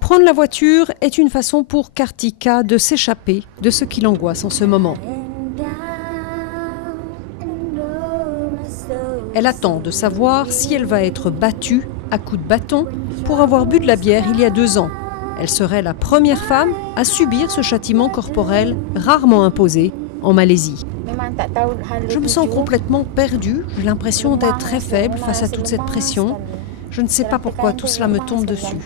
Prendre la voiture est une façon pour Kartika de s'échapper de ce qui l'angoisse en ce moment. Elle attend de savoir si elle va être battue à coups de bâton pour avoir bu de la bière il y a 2 ans. Elle serait la première femme à subir ce châtiment corporel rarement imposé en Malaisie. Je me sens complètement perdue, j'ai l'impression d'être très faible face à toute cette pression. Je ne sais pas pourquoi tout cela me tombe dessus.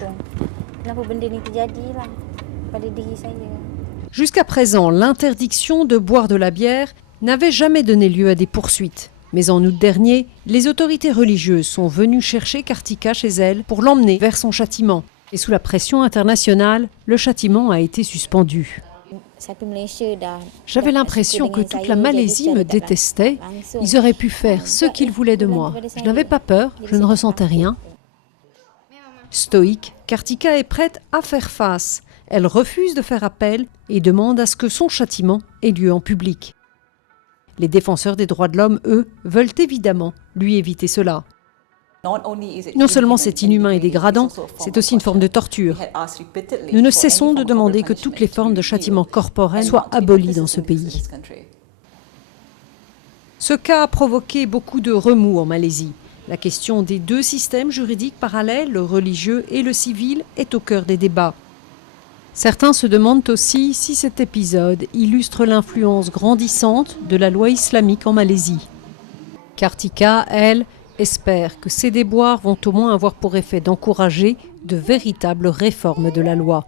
Jusqu'à présent, l'interdiction de boire de la bière n'avait jamais donné lieu à des poursuites. Mais en août dernier, les autorités religieuses sont venues chercher Kartika chez elle pour l'emmener vers son châtiment. Et sous la pression internationale, le châtiment a été suspendu. J'avais l'impression que toute la Malaisie me détestait. Ils auraient pu faire ce qu'ils voulaient de moi. Je n'avais pas peur, je ne ressentais rien. Stoïque, Kartika est prête à faire face. Elle refuse de faire appel et demande à ce que son châtiment ait lieu en public. Les défenseurs des droits de l'homme, eux, veulent évidemment lui éviter cela. Non seulement c'est inhumain et dégradant, c'est aussi une forme de torture. Nous ne cessons de demander que toutes les formes de châtiment corporel soient abolies dans ce pays. Ce cas a provoqué beaucoup de remous en Malaisie. La question des 2 systèmes juridiques parallèles, le religieux et le civil, est au cœur des débats. Certains se demandent aussi si cet épisode illustre l'influence grandissante de la loi islamique en Malaisie. Kartika, elle, espère que ces déboires vont au moins avoir pour effet d'encourager de véritables réformes de la loi.